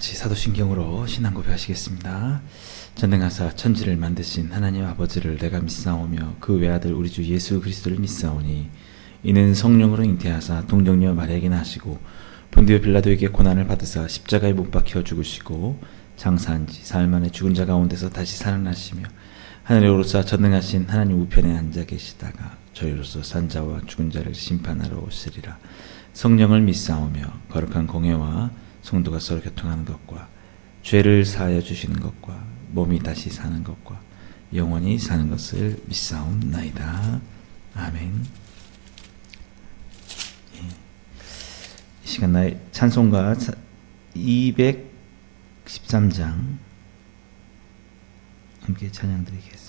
같이 사도신경으로 신앙 고백하시겠습니다. 전능하사 천지를 만드신 하나님 아버지를 내가 믿사오며 그 외아들 우리 주 예수 그리스도를 믿사오니 이는 성령으로 잉태하사 동정녀 마리아에게 나시고 본디오 빌라도에게 고난을 받으사 십자가에 못 박혀 죽으시고 장사한 지 사흘 만에 죽은 자 가운데서 다시 살아나시며 하늘에 오르사 전능하신 하나님 우편에 앉아 계시다가 저희로서 산 자와 죽은 자를 심판하러 오시리라. 성령을 믿사오며 거룩한 공회와 성도가 서로 교통하는 것과 죄를 사하여 주시는 것과 몸이 다시 사는 것과 영원히 사는 것을 믿사옵나이다. 아멘. 이 시간 나의 찬송가 213장 함께 찬양드리겠습니다.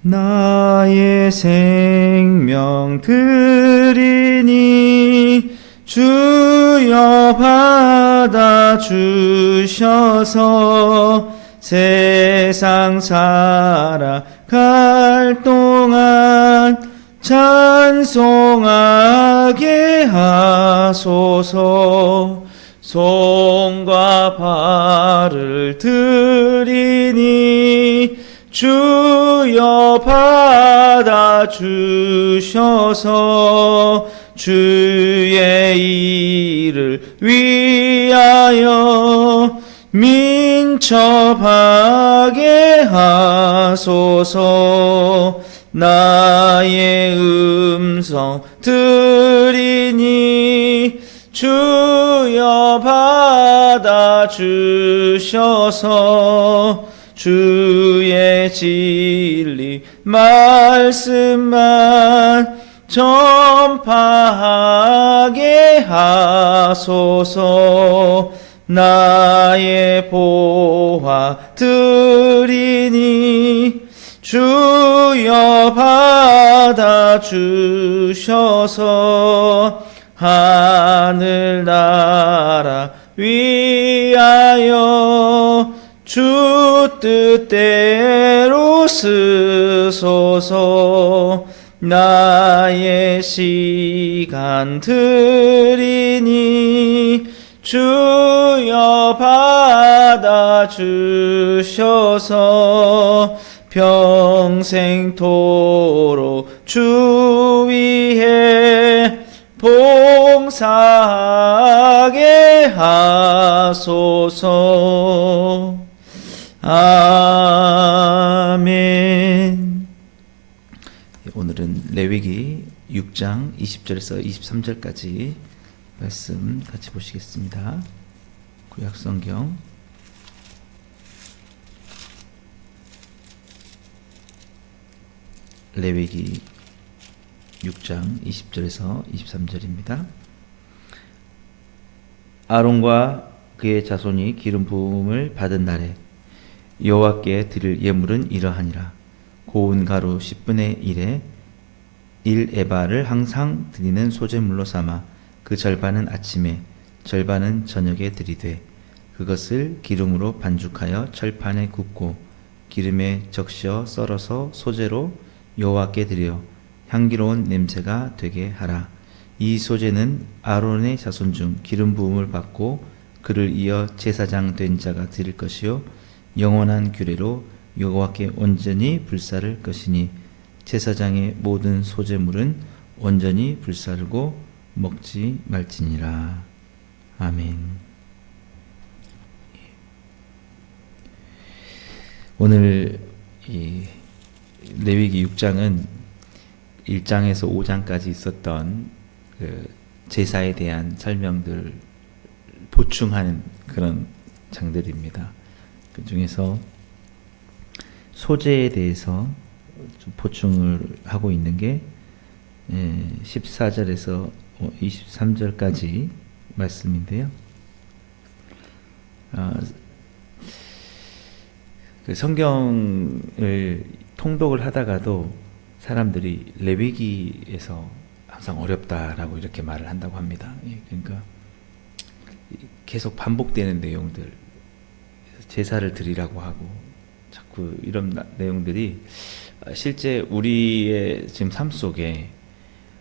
나의 생명 드리니 주여 받아 주셔서 세상 살아갈 동안 찬송하게 하소서. 손과 발을 드리니 주여 받아 주셔서 주의 일을 위하여 민첩하게 하소서. 나의 음성 들으니 주여 받아 주셔서 주의 진리 말씀만 전파하게 하소서. 나의 보화 드리니 주여 받아 주셔서 하늘나라 위하여 주 뜻대로 쓰소서. 나의 시간 드리니 주여 받아 주셔서 평생토록 주 위해 봉사하게 하소서. 아멘. 오늘은 레위기 6장 20절에서 23절까지 말씀 같이 보시겠습니다. 구약성경 레위기 6장 20절에서 23절입니다. 아론과 그의 자손이 기름 부음을 받은 날에 여호와께 드릴 예물은 이러하니라. 고운 가루 10분의 1에 1에바를 항상 드리는 소제물로 삼아 그 절반은 아침에 절반은 저녁에 드리되 그것을 기름으로 반죽하여 철판에 굽고 기름에 적셔 썰어서 소제로 여호와께 드려 향기로운 냄새가 되게 하라. 이 소제는 아론의 자손 중 기름 부음을 받고 그를 이어 제사장 된 자가 드릴 것이요 영원한 규례로 여호와께 온전히 불사를 것이니 제사장의 모든 소제물은 온전히 불사르고 먹지 말지니라. 아멘. 오늘 이 레위기 6장은 1장에서 5장까지 있었던 그 제사에 대한 설명들 보충하는 그런 장들입니다. 그 중에서 소제에 대해서 좀 보충을 하고 있는 게 14절에서 23절까지 말씀인데요. 그 성경을 통독을 하다가도 사람들이 레위기에서 항상 어렵다라고 이렇게 말을 한다고 합니다. 그러니까 계속 반복되는 내용들, 제사를 드리라고 하고 자꾸 이런 내용들이 실제 우리의 지금 삶 속에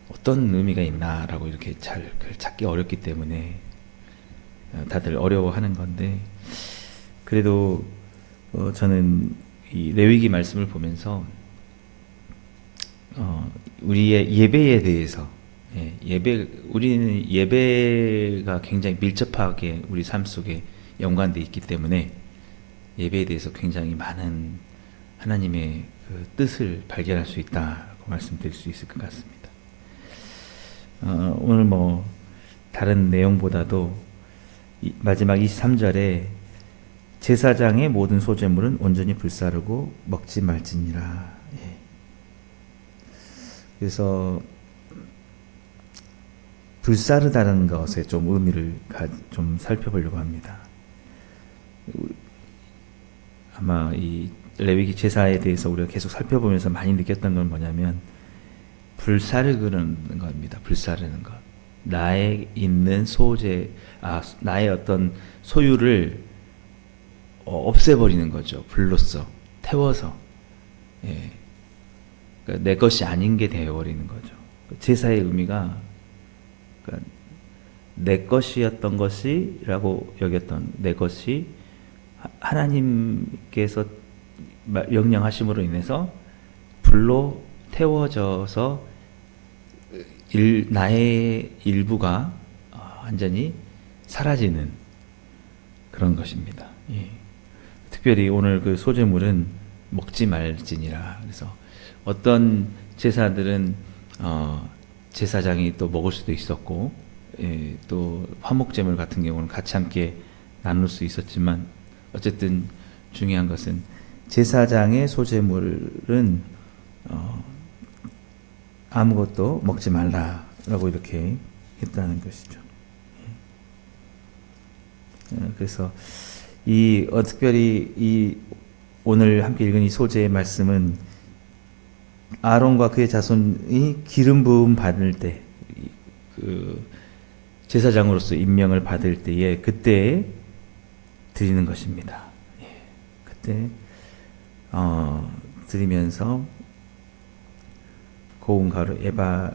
어떤 의미가 있나라고 이렇게 잘 찾기 어렵기 때문에 다들 어려워하는 건데, 그래도 저는 이 레위기 말씀을 보면서 우리의 예배에 대해서, 우리는 예배가 굉장히 밀접하게 우리 삶 속에 연관되어 있기 때문에 예배에 대해서 굉장히 많은 하나님의 그 뜻을 발견할 수 있다고 말씀드릴 수 있을 것 같습니다. 오늘 뭐 다른 내용보다도 마지막 23절에 제사장의 모든 소재물은 온전히 불사르고 먹지 말지니라. 그래서 불사르다는 것에 좀 의미를 좀 살펴보려고 합니다. 아마 이 레위기 제사에 대해서 우리가 계속 살펴보면서 많이 느꼈던 건 뭐냐면 불사르는 겁니다. 불사르는 것. 나의 있는 나의 어떤 소유를 없애버리는 거죠. 불로써 태워서, 그러니까 내 것이 아닌 게 되어버리는 거죠. 제사의 의미가, 그러니까 내 것이었던 것이라고 여겼던 내 것이 하나님께서 명령하심으로 인해서 불로 태워져서 나의 일부가 완전히 사라지는 그런 것입니다. 특별히 오늘 그 소재물은 먹지 말지니라. 그래서 어떤 제사들은 제사장이 또 먹을 수도 있었고, 또 화목제물 같은 경우는 같이 함께 나눌 수 있었지만, 어쨌든 중요한 것은 제사장의 소재물은 아무것도 먹지 말라라고 이렇게 했다는 것이죠. 그래서 특별히 오늘 함께 읽은 이 소재의 말씀은 아론과 그의 자손이 기름 부음 받을 때, 그 제사장으로서 임명을 받을 때에 그때 드리는 것입니다. 그때 드리면서 고운 가루 에바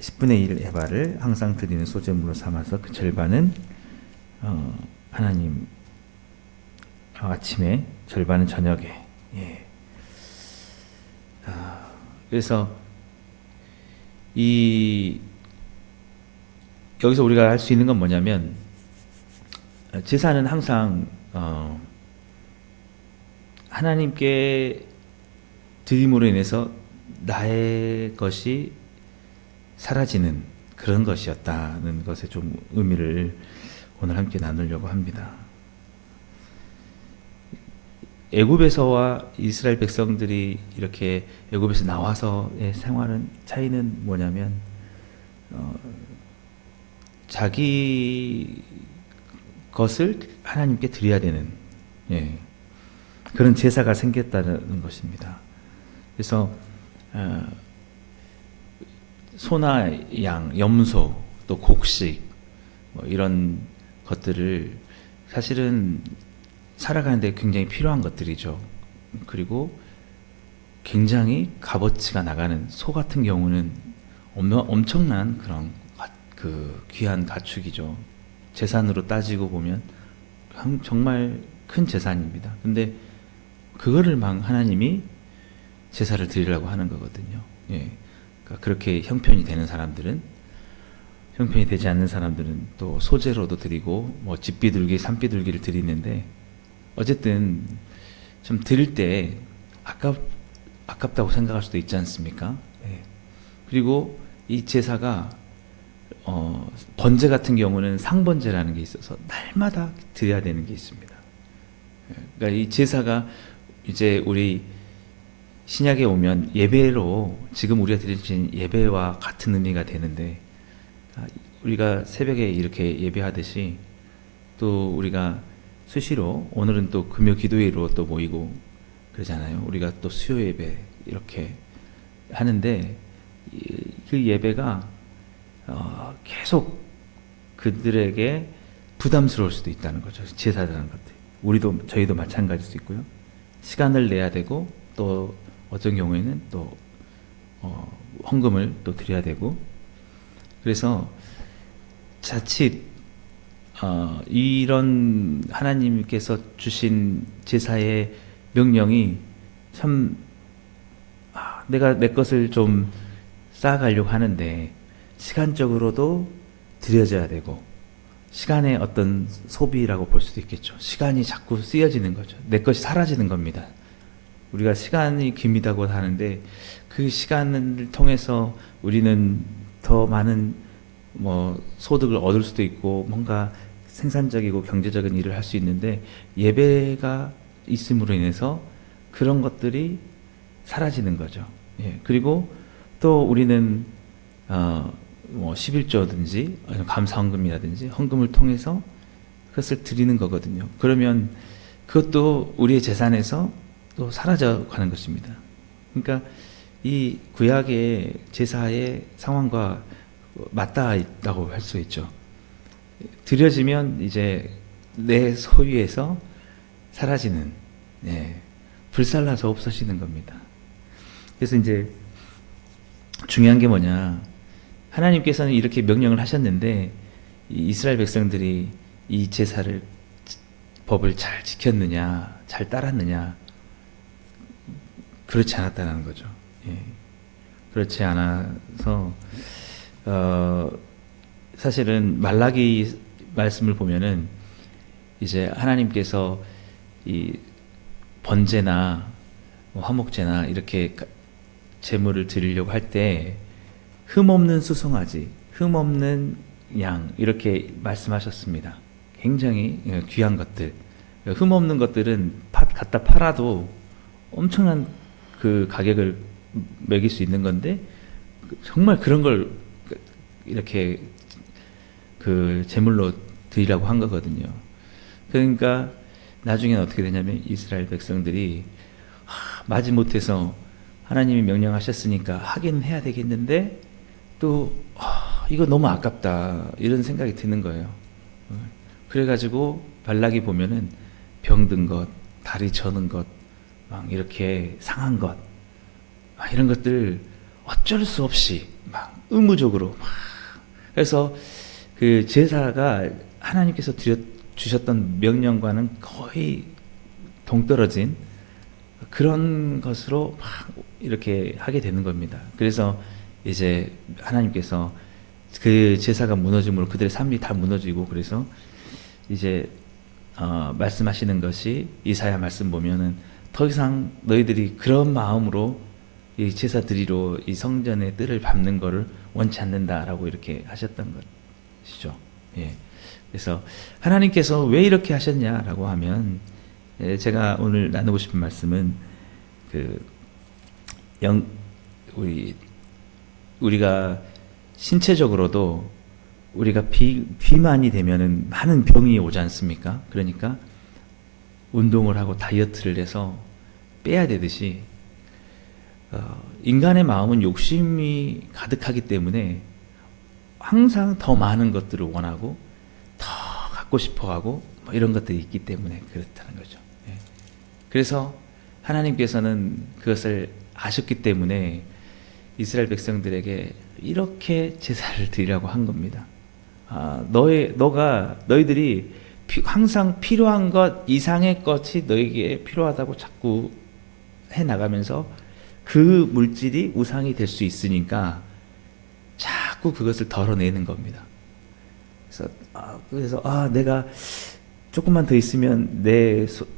10분의 1 에바를 항상 드리는 소재물로 삼아서 그 절반은 하나님 아침에, 절반은 저녁에. 그래서 여기서 우리가 할 수 있는 건 뭐냐면, 제사는 항상 하나님께 드림으로 인해서 나의 것이 사라지는 그런 것이었다는 것에 좀 의미를 오늘 함께 나누려고 합니다. 애굽에서와 이스라엘 백성들이 이렇게 애굽에서 나와서의 생활은 차이는 뭐냐면 자기 것을 하나님께 드려야 되는 그런 제사가 생겼다는 것입니다. 그래서 소나 양, 염소, 또 곡식 이런 것들을 사실은 살아가는데 굉장히 필요한 것들이죠. 그리고 굉장히 값어치가 나가는 소 같은 경우는 엄청난 그런 그 귀한 가축이죠. 재산으로 따지고 보면 정말 큰 재산입니다. 근데 그거를 막 하나님이 제사를 드리려고 하는 거거든요. 그러니까 그렇게 형편이 되는 사람들은, 형편이 되지 않는 사람들은 또 소재로도 드리고 뭐 집비둘기, 산비둘기를 드리는데, 어쨌든 좀 드릴 때 아깝다고 생각할 수도 있지 않습니까? 그리고 이 제사가 번제 같은 경우는 상번제라는 게 있어서 날마다 드려야 되는 게 있습니다. 그러니까 이 제사가 이제 우리 신약에 오면 예배로, 지금 우리가 드리는 예배와 같은 의미가 되는데, 우리가 새벽에 이렇게 예배하듯이 또 우리가 수시로, 오늘은 또 금요 기도회로 또 모이고 그러잖아요. 우리가 또 수요 예배 이렇게 하는데, 그 예배가 계속 그들에게 부담스러울 수도 있다는 거죠. 제사라는 것들. 저희도 마찬가지일 수 있고요. 시간을 내야 되고 또 어떤 경우에는 또 헌금을 또 드려야 되고, 그래서 자칫 이런 하나님께서 주신 제사의 명령이 참 내가 내 것을 좀 쌓아가려고 하는데 시간적으로도 드려져야 되고, 시간의 어떤 소비라고 볼 수도 있겠죠. 시간이 자꾸 쓰여지는 거죠. 내 것이 사라지는 겁니다. 우리가 시간이 깁니다고 하는데 그 시간을 통해서 우리는 더 많은 소득을 얻을 수도 있고 뭔가 생산적이고 경제적인 일을 할 수 있는데, 예배가 있음으로 인해서 그런 것들이 사라지는 거죠. 예. 그리고 또 우리는 11조든지 감사헌금이라든지 헌금을 통해서 그것을 드리는 거거든요. 그러면 그것도 우리의 재산에서 또 사라져 가는 것입니다. 그러니까 이 구약의 제사의 상황과 맞닿아 있다고 할 수 있죠. 드려지면 이제 내 소유에서 사라지는, 불살라서 없어지는 겁니다. 그래서 이제 중요한 게 뭐냐, 하나님께서는 이렇게 명령을 하셨는데 이 이스라엘 백성들이 이 제사를, 법을 잘 지켰느냐, 잘 따랐느냐, 그렇지 않았다는 거죠. 그렇지 않아서 사실은 말라기 말씀을 보면은 이제 하나님께서 이 번제나 화목제나 이렇게 제물을 드리려고 할 때 흠없는 수송아지, 흠없는 양, 이렇게 말씀하셨습니다. 굉장히 귀한 것들, 흠없는 것들은 갖다 팔아도 엄청난 그 가격을 매길 수 있는 건데, 정말 그런 걸 이렇게 그 제물로 드리라고 한 거거든요. 그러니까 나중에는 어떻게 되냐면 이스라엘 백성들이 마지못해서 하나님이 명령하셨으니까 하긴 해야 되겠는데 또 이거 너무 아깝다, 이런 생각이 드는 거예요. 그래가지고 발락이 보면은 병든 것, 다리 저는 것, 막 이렇게 상한 것, 이런 것들 어쩔 수 없이 막 의무적으로 그래서 그 제사가 하나님께서 주셨던 명령과는 거의 동떨어진 그런 것으로 막 이렇게 하게 되는 겁니다. 그래서 이제 하나님께서 그 제사가 무너짐으로 그들의 삶이 다 무너지고, 그래서 이제 말씀하시는 것이 이사야 말씀 보면은 더 이상 너희들이 그런 마음으로 이 제사 드리러 이 성전의 뜰을 밟는 것을 원치 않는다라고 이렇게 하셨던 것이죠. 그래서 하나님께서 왜 이렇게 하셨냐라고 하면, 제가 오늘 나누고 싶은 말씀은 우리가 신체적으로도 우리가 비만이 되면은 많은 병이 오지 않습니까? 그러니까 운동을 하고 다이어트를 해서 빼야 되듯이 인간의 마음은 욕심이 가득하기 때문에 항상 더 많은 것들을 원하고 더 갖고 싶어하고 이런 것들이 있기 때문에 그렇다는 거죠. 그래서 하나님께서는 그것을 아셨기 때문에 이스라엘 백성들에게 이렇게 제사를 드리라고 한 겁니다. 너희들이 항상 필요한 것 이상의 것이 너에게 필요하다고 자꾸 해 나가면서 그 물질이 우상이 될 수 있으니까 자꾸 그것을 덜어내는 겁니다. 그래서 내가 조금만 더 있으면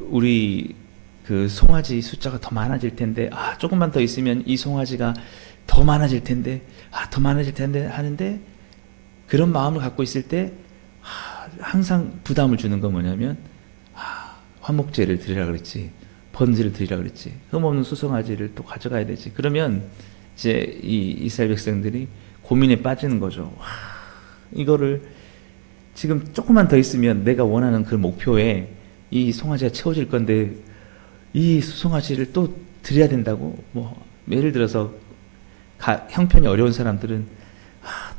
우리 그 송아지 숫자가 더 많아질 텐데, 조금만 더 있으면 이 송아지가 더 많아질 텐데, 더 많아질 텐데 하는데, 그런 마음을 갖고 있을 때 항상 부담을 주는 건 뭐냐면 화목제를 드리라 그랬지, 번제를 드리라 그랬지, 흠없는 수송아지를 또 가져가야 되지. 그러면 이제 이 이스라엘 백성들이 고민에 빠지는 거죠. 이거를 지금 조금만 더 있으면 내가 원하는 그 목표에 이 송아지가 채워질 건데 이 수송아지를 또 드려야 된다고? 예를 들어서 형편이 어려운 사람들은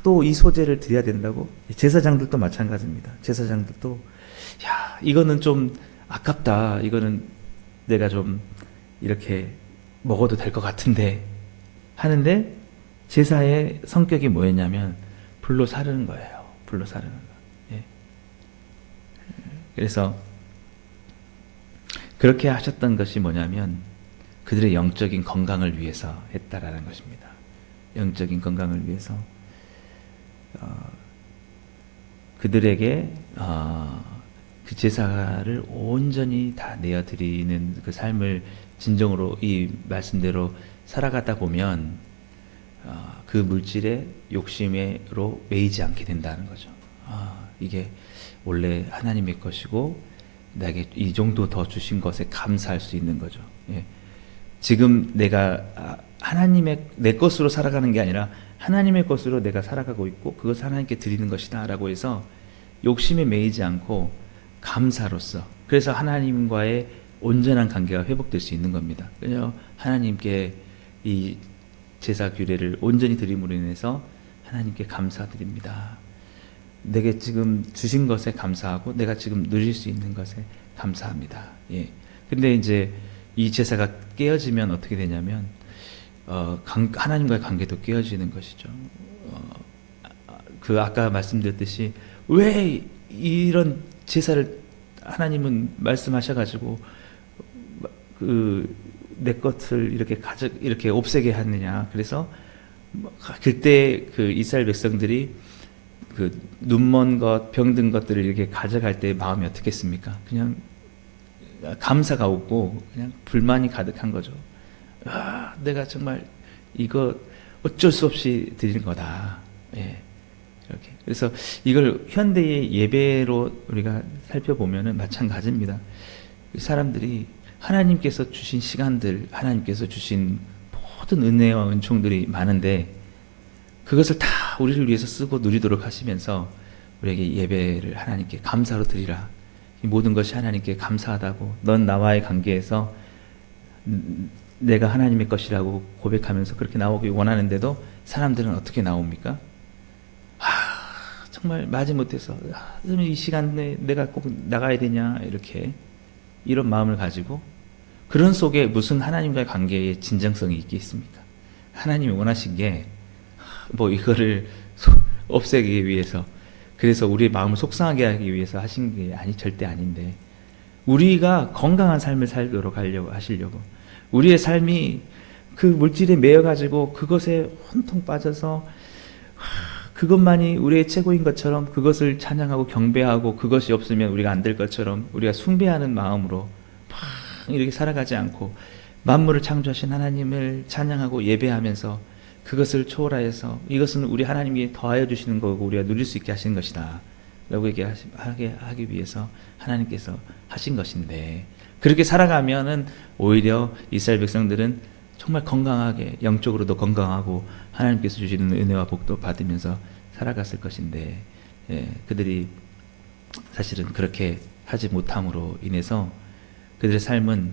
또 이 소재를 드려야 된다고? 제사장들도 마찬가지입니다. 제사장들도 야, 이거는 좀 아깝다. 이거는 내가 좀 이렇게 먹어도 될 것 같은데 하는데 제사의 성격이 뭐였냐면 불로 사르는 거예요. 불로 사르는 거. 예. 그래서 그렇게 하셨던 것이 뭐냐면 그들의 영적인 건강을 위해서 했다라는 것입니다. 영적인 건강을 위해서 그들에게 그 제사를 온전히 다 내어드리는 그 삶을 진정으로 이 말씀대로 살아가다 보면 그 물질의 욕심으로 매이지 않게 된다는 거죠. 이게 원래 하나님의 것이고 나에게 이 정도 더 주신 것에 감사할 수 있는 거죠. 예. 지금 내가 하나님의 내 것으로 살아가는 게 아니라 하나님의 것으로 내가 살아가고 있고 그것을 하나님께 드리는 것이다 라고 해서 욕심에 매이지 않고 감사로서 그래서 하나님과의 온전한 관계가 회복될 수 있는 겁니다. 그래서 하나님께 이 제사 규례를 온전히 드림으로 인해서 하나님께 감사드립니다. 내게 지금 주신 것에 감사하고 내가 지금 누릴 수 있는 것에 감사합니다. 예. 근데 이제 이 제사가 깨어지면 어떻게 되냐면 하나님과의 관계도 깨어지는 것이죠. 그 아까 말씀드렸듯이 왜 이런 제사를 하나님은 말씀하셔가지고 내 것을 이렇게 없애게 하느냐. 그래서 그때 그 이스라엘 백성들이 그 눈먼 것, 병든 것들을 이렇게 가져갈 때 마음이 어떻겠습니까? 그냥 감사가 없고 그냥 불만이 가득한 거죠. 내가 정말 이거 어쩔 수 없이 드리는 거다. 예. 이렇게. 그래서 이걸 현대의 예배로 우리가 살펴보면은 마찬가지입니다. 사람들이 하나님께서 주신 시간들, 하나님께서 주신 모든 은혜와 은총들이 많은데 그것을 다 우리를 위해서 쓰고 누리도록 하시면서 우리에게 예배를 하나님께 감사로 드리라. 이 모든 것이 하나님께 감사하다고 넌 나와의 관계에서 내가 하나님의 것이라고 고백하면서 그렇게 나오기 원하는데도 사람들은 어떻게 나옵니까? 정말 마지못해서 이 시간에 내가 꼭 나가야 되냐 이렇게 이런 마음을 가지고 그런 속에 무슨 하나님과의 관계의 진정성이 있겠습니까? 하나님이 원하신 게 뭐 이거를 없애기 위해서 그래서 우리의 마음을 속상하게 하기 위해서 하신 게 절대 아닌데 우리가 건강한 삶을 살도록 하시려고 우리의 삶이 그 물질에 매여가지고 그것에 혼통 빠져서 그것만이 우리의 최고인 것처럼 그것을 찬양하고 경배하고 그것이 없으면 우리가 안 될 것처럼 우리가 숭배하는 마음으로 이렇게 살아가지 않고 만물을 창조하신 하나님을 찬양하고 예배하면서 그것을 초월하여서 이것은 우리 하나님이 더하여 주시는 거고 우리가 누릴 수 있게 하신 것이다 라고 하기 위해서 하나님께서 하신 것인데 그렇게 살아가면은 오히려 이스라엘 백성들은 정말 건강하게 영적으로도 건강하고 하나님께서 주시는 은혜와 복도 받으면서 살아갔을 것인데 그들이 사실은 그렇게 하지 못함으로 인해서 그들의 삶은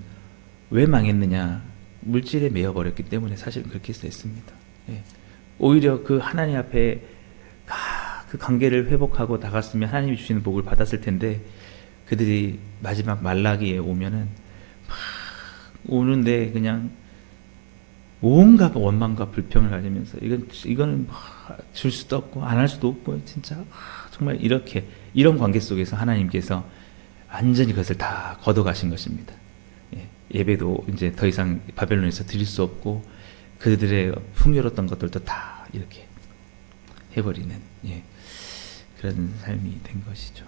왜 망했느냐 물질에 매여버렸기 때문에 사실은 그렇게 됐습니다. 오히려 그 하나님 앞에 그 관계를 회복하고 나갔으면 하나님이 주시는 복을 받았을 텐데 그들이 마지막 말라기에 오면은 막 오는데 그냥 온갖 원망과 불평을 가지면서 이거는 줄 수도 없고 안 할 수도 없고 진짜 정말 이런 관계 속에서 하나님께서 완전히 그것을 다 걷어가신 것입니다. 예배도 이제 더 이상 바벨론에서 드릴 수 없고 그들의 풍요로웠던 것들도 다 이렇게 해버리는 그런 삶이 된 것이죠.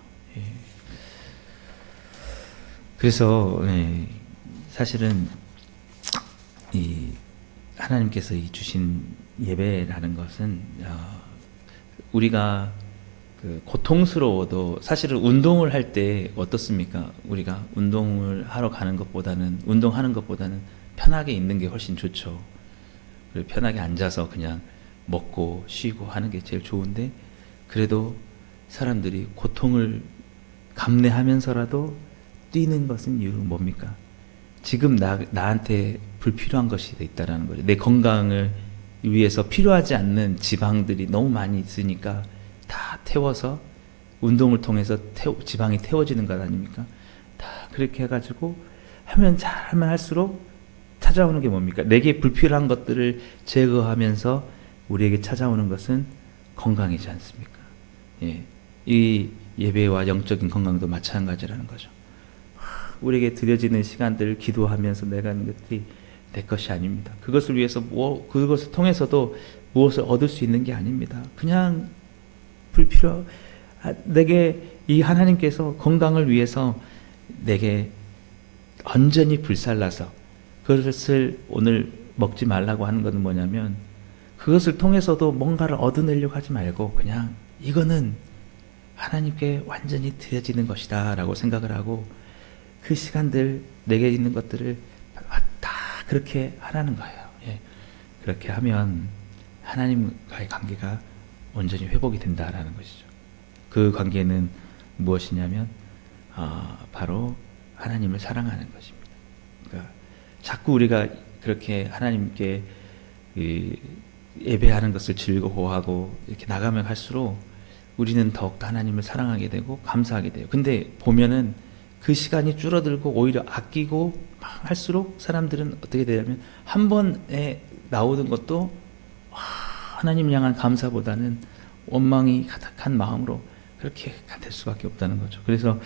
그래서 사실은 이 하나님께서 이 주신 예배라는 것은 우리가 그 고통스러워도 사실은 운동을 할 때 어떻습니까? 우리가 운동을 하러 가는 것보다는 운동하는 것보다는 편하게 있는 게 훨씬 좋죠. 그리고 편하게 앉아서 그냥 먹고 쉬고 하는 게 제일 좋은데 그래도 사람들이 고통을 감내하면서라도 뛰는 것은 이유는 뭡니까? 지금 나한테 불필요한 것이 있다라는 거죠. 내 건강을 위해서 필요하지 않는 지방들이 너무 많이 있으니까 다 태워서 운동을 통해서 지방이 태워지는 것 아닙니까? 다 그렇게 해가지고 하면 할수록 찾아오는 게 뭡니까? 내게 불필요한 것들을 제거하면서 우리에게 찾아오는 것은 건강이지 않습니까? 예, 이 예배와 영적인 건강도 마찬가지라는 거죠. 우리에게 드려지는 시간들을 기도하면서 내가 하는 것들이 내 것이 아닙니다. 그것을 위해서 그것을 통해서도 무엇을 얻을 수 있는 게 아닙니다. 그냥 내게 이 하나님께서 건강을 위해서 내게 완전히 불살라서 그것을 오늘 먹지 말라고 하는 것은 뭐냐면, 그것을 통해서도 뭔가를 얻어내려고 하지 말고 그냥 이거는 하나님께 완전히 드려지는 것이다 라고 생각을 하고, 그 시간들 내게 있는 것들을 다 그렇게 하라는 거예요. 예. 그렇게 하면 하나님과의 관계가 온전히 회복이 된다라는 것이죠. 그 관계는 무엇이냐면 바로 하나님을 사랑하는 것입니다. 그러니까 자꾸 우리가 그렇게 하나님께 예배하는 것을 즐거워하고 이렇게 나가면 갈수록 우리는 더욱더 하나님을 사랑하게 되고 감사하게 돼요. 근데 보면은 그 시간이 줄어들고 오히려 아끼고 막 할수록 사람들은 어떻게 되냐면 한 번에 나오는 것도 하나님 향한 감사보다는 원망이 가득한 마음으로 그렇게 될 수밖에 없다는 거죠. 그래서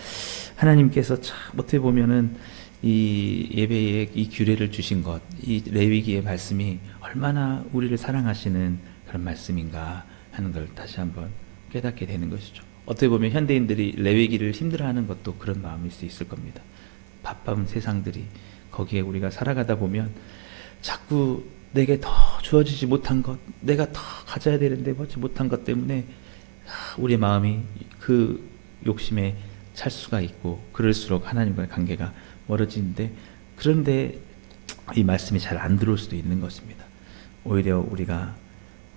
하나님께서 참 어떻게 보면은 이 예배에 이 규례를 주신 것, 이 레위기의 말씀이 얼마나 우리를 사랑하시는 그런 말씀인가 하는 걸 다시 한번 깨닫게 되는 것이죠. 어떻게 보면 현대인들이 레위기를 힘들어하는 것도 그런 마음일 수 있을 겁니다. 바쁜 세상들이 거기에 우리가 살아가다 보면 자꾸 내게 더 주어지지 못한 것, 내가 더 가져야 되는데 받지 못한 것 때문에 우리의 마음이 그 욕심에 찰 수가 있고, 그럴수록 하나님과의 관계가 멀어지는데, 그런데 이 말씀이 잘 안 들어올 수도 있는 것입니다. 오히려 우리가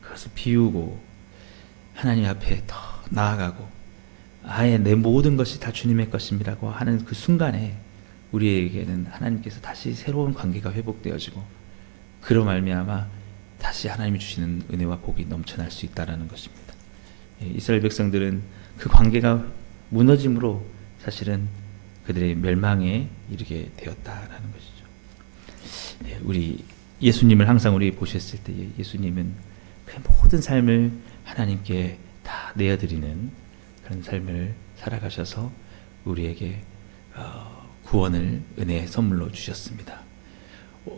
그것을 비우고 하나님 앞에 더 나아가고 아예 내 모든 것이 다 주님의 것입니다라고 하는 그 순간에 우리에게는 하나님께서 다시 새로운 관계가 회복되어지고, 그로 말미암아 다시 하나님이 주시는 은혜와 복이 넘쳐날 수 있다라는 것입니다. 이스라엘 백성들은 그 관계가 무너짐으로 사실은 그들의 멸망에 이르게 되었다라는 것이죠. 우리 예수님을 항상 우리 보셨을 때 예수님은 그 모든 삶을 하나님께 다 내어드리는 그런 삶을 살아가셔서 우리에게 구원을 은혜의 선물로 주셨습니다.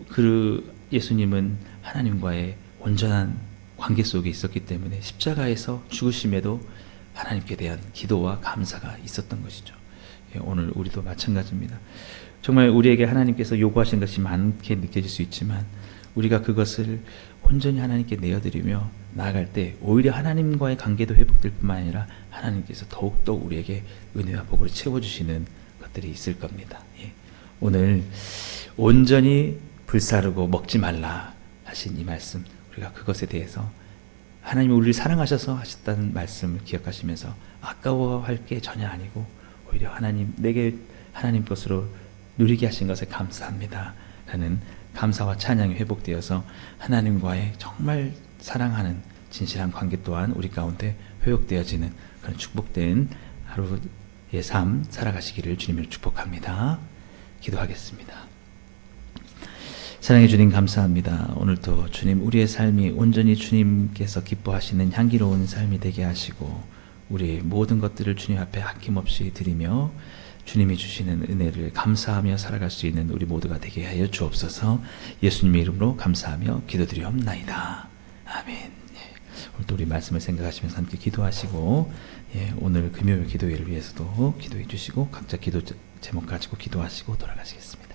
그 예수님은 하나님과의 온전한 관계 속에 있었기 때문에 십자가에서 죽으심에도 하나님께 대한 기도와 감사가 있었던 것이죠. 오늘 우리도 마찬가지입니다. 정말 우리에게 하나님께서 요구하신 것이 많게 느껴질 수 있지만 우리가 그것을 온전히 하나님께 내어드리며 나아갈 때 오히려 하나님과의 관계도 회복될 뿐만 아니라 하나님께서 더욱더 우리에게 은혜와 복을 채워주시는 것들이 있을 겁니다. 오늘 온전히 불사르고 먹지 말라 하신 이 말씀, 우리가 그것에 대해서 하나님이 우리를 사랑하셔서 하셨다는 말씀을 기억하시면서 아까워할 게 전혀 아니고 오히려 내게 하나님 것으로 누리게 하신 것에 감사합니다 라는 감사와 찬양이 회복되어서 하나님과의 정말 사랑하는 진실한 관계 또한 우리 가운데 회복되어지는 그런 축복된 하루의 삶 살아가시기를 주님을 축복합니다. 기도하겠습니다. 사랑해 주님 감사합니다. 오늘도 주님 우리의 삶이 온전히 주님께서 기뻐하시는 향기로운 삶이 되게 하시고 우리의 모든 것들을 주님 앞에 아낌없이 드리며 주님이 주시는 은혜를 감사하며 살아갈 수 있는 우리 모두가 되게 하여 주옵소서. 예수님의 이름으로 감사하며 기도드리옵나이다. 아멘. 오늘도 우리 말씀을 생각하시면서 함께 기도하시고 오늘 금요일 기도회를 위해서도 기도해 주시고 각자 기도 제목 가지고 기도하시고 돌아가시겠습니다.